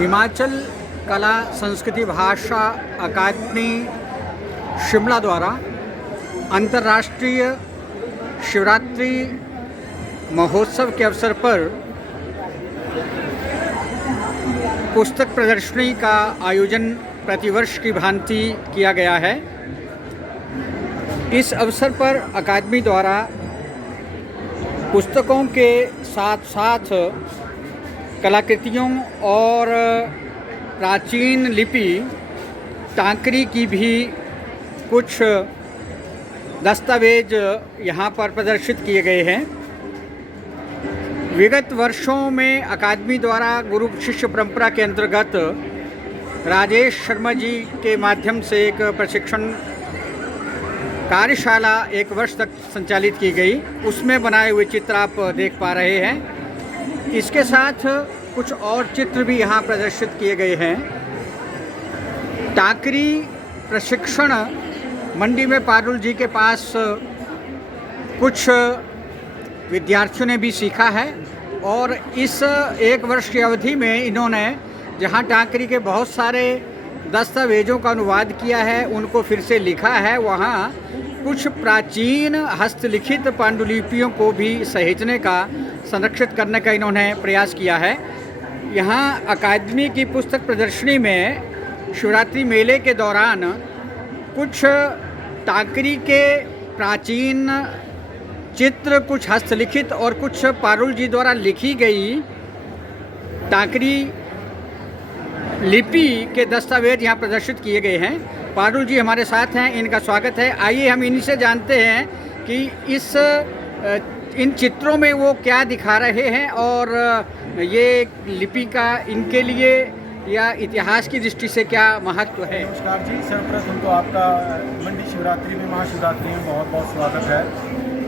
हिमाचल कला संस्कृति भाषा अकादमी शिमला द्वारा अंतर्राष्ट्रीय शिवरात्रि महोत्सव के अवसर पर पुस्तक प्रदर्शनी का आयोजन प्रतिवर्ष की भांति किया गया है। इस अवसर पर अकादमी द्वारा पुस्तकों के साथ साथ कलाकृतियों और प्राचीन लिपि टांकरी की भी कुछ दस्तावेज यहाँ पर प्रदर्शित किए गए हैं। विगत वर्षों में अकादमी द्वारा गुरु शिष्य परंपरा के अंतर्गत राजेश शर्मा जी के माध्यम से एक प्रशिक्षण कार्यशाला 1 वर्ष तक संचालित की गई। उसमें बनाए हुए चित्र आप देख पा रहे हैं। इसके साथ कुछ और चित्र भी यहाँ प्रदर्शित किए गए हैं। टांकरी प्रशिक्षण मंडी में पारुल जी के पास कुछ विद्यार्थियों ने भी सीखा है और इस 1 वर्ष की अवधि में इन्होंने जहाँ टांकरी के बहुत सारे दस्तावेजों का अनुवाद किया है, उनको फिर से लिखा है, वहाँ कुछ प्राचीन हस्तलिखित पांडुलिपियों को भी सहेजने का, संरक्षित करने का इन्होंने प्रयास किया है। यहाँ अकादमी की पुस्तक प्रदर्शनी में शिवरात्रि मेले के दौरान कुछ टांकरी के प्राचीन चित्र, कुछ हस्तलिखित और कुछ पारुल जी द्वारा लिखी गई टांकरी लिपि के दस्तावेज यहाँ प्रदर्शित किए गए हैं। पारुल जी हमारे साथ हैं, इनका स्वागत है। आइए हम इन्हीं से जानते हैं कि इन चित्रों में वो क्या दिखा रहे हैं और ये लिपि का इनके लिए या इतिहास की दृष्टि से क्या महत्व है। नमस्कार जी, सर्वप्रथम तो आपका मंडी शिवरात्रि में, महाशिवरात्रि में बहुत बहुत स्वागत है।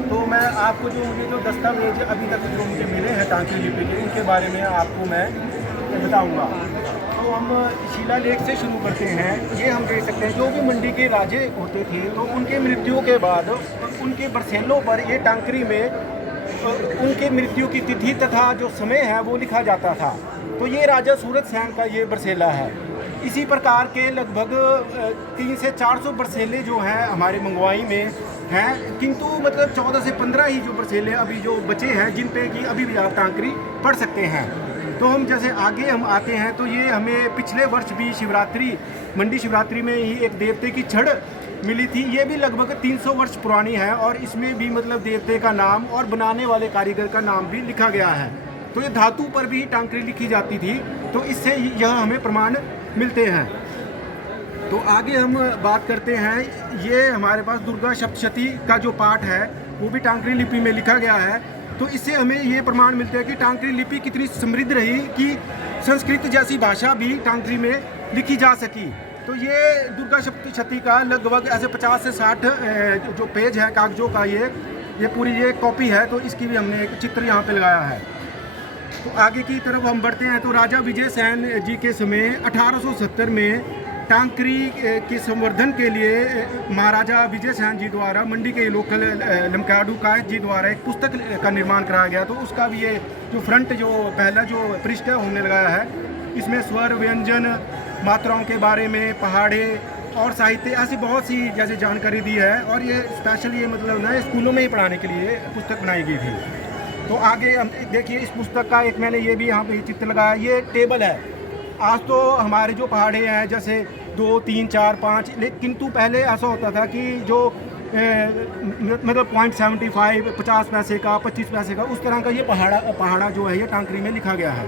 तो मैं आपको मुझे जो दस्तावेज अभी तक जो मुझे मिले हैं टांकरी लिपि के, उनके बारे में आपको मैं बताऊंगा। तो हम शिलालेख से शुरू करते हैं। ये हम देख सकते हैं जो भी मंडी के राजे होते थे तो उनके मृत्यु के बाद उनके बरसेलों पर ये टांकरी में उनके मृत्यु की तिथि तथा जो समय है वो लिखा जाता था। तो ये राजा सूरत सेन का ये बरसेला है। इसी प्रकार के लगभग 300 से 400 बरसेले जो हैं हमारे मंगवाई में हैं, किंतु मतलब 14 से 15 ही जो बरसेले अभी जो बचे हैं जिन पे कि अभी भी आप टांकरी पढ़ सकते हैं। तो हम जैसे आगे हम आते हैं तो ये हमें पिछले वर्ष भी शिवरात्रि, मंडी शिवरात्रि में ही एक देवते की छड़ मिली थी। ये भी लगभग 300 वर्ष पुरानी है और इसमें भी मतलब देवते का नाम और बनाने वाले कारीगर का नाम भी लिखा गया है। तो ये धातु पर भी टांकरी लिखी जाती थी, तो इससे यह हमें प्रमाण मिलते हैं। तो आगे हम बात करते हैं। ये हमारे पास दुर्गा सप्तशती का जो पाठ है वो भी टांकरी लिपि में लिखा गया है। तो इससे हमें ये प्रमाण मिलते हैं कि टांकरी लिपि कितनी समृद्ध रही कि संस्कृत जैसी भाषा भी टांकरी में लिखी जा सकी। तो ये दुर्गा सप्तशती का लगभग ऐसे 50 से 60 जो पेज है कागजों का, ये पूरी ये कॉपी है। तो इसकी भी हमने एक चित्र यहाँ पे लगाया है। तो आगे की तरफ हम बढ़ते हैं। तो राजा विजय सेन जी के समय 1870 में टांकरी के संवर्धन के लिए महाराजा विजय सेन जी द्वारा मंडी के लोकल लमकाडू कायद जी द्वारा एक पुस्तक का निर्माण कराया गया। तो उसका भी ये जो फ्रंट जो पहला जो पृष्ठ है हमने लगाया है। इसमें स्वर, व्यंजन, मात्राओं के बारे में, पहाड़े और साहित्य ऐसी बहुत सी जैसे जानकारी दी है। और ये स्पेशल ये मतलब नए स्कूलों में ही पढ़ाने के लिए पुस्तक बनाई गई थी। तो आगे हम देखिए इस पुस्तक का एक मैंने ये भी यहाँ पे चित्र लगाया। ये टेबल है। आज तो हमारे जो पहाड़े हैं जैसे 2, 3, 4, 5, लेकिन किंतु पहले ऐसा होता था कि जो मतलब 0.75, 50 पैसे का, 25 पैसे का, उस तरह का ये पहाड़ा जो है ये टांकरी में लिखा गया है।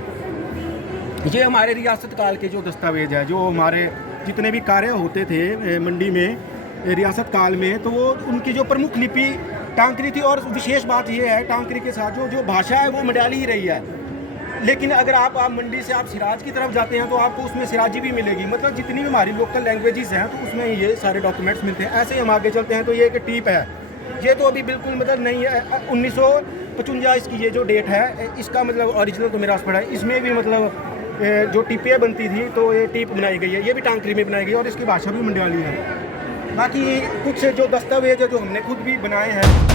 ये हमारे रियासत काल के जो दस्तावेज है, जो हमारे जितने भी कार्य होते थे मंडी में रियासत काल में, तो वो उनकी जो प्रमुख लिपि टांकरी थी। और विशेष बात ये है टांकरी के साथ जो भाषा है वो मलयाली ही रही है। लेकिन अगर आप मंडी से आप सिराज की तरफ जाते हैं तो आपको उसमें सिराजी भी मिलेगी। मतलब जितनी भी हमारी लोकल लैंग्वेजेस हैं तो उसमें ये सारे डॉक्यूमेंट्स मिलते हैं। ऐसे ही हम आगे चलते हैं। तो ये एक टीप है। ये तो अभी बिल्कुल मतलब नहीं है। 1955 इसकी ये जो डेट है, इसका मतलब ओरिजिनल तो मेरे पास पड़ा है। इसमें भी मतलब जो टिपियाँ बनती थी तो ये टीप बनाई गई है। ये भी टांकरी में बनाई गई है और इसकी भाषा भी मंडयाली है। बाकी कुछ जो दस्तावेज है जो हमने खुद भी बनाए हैं।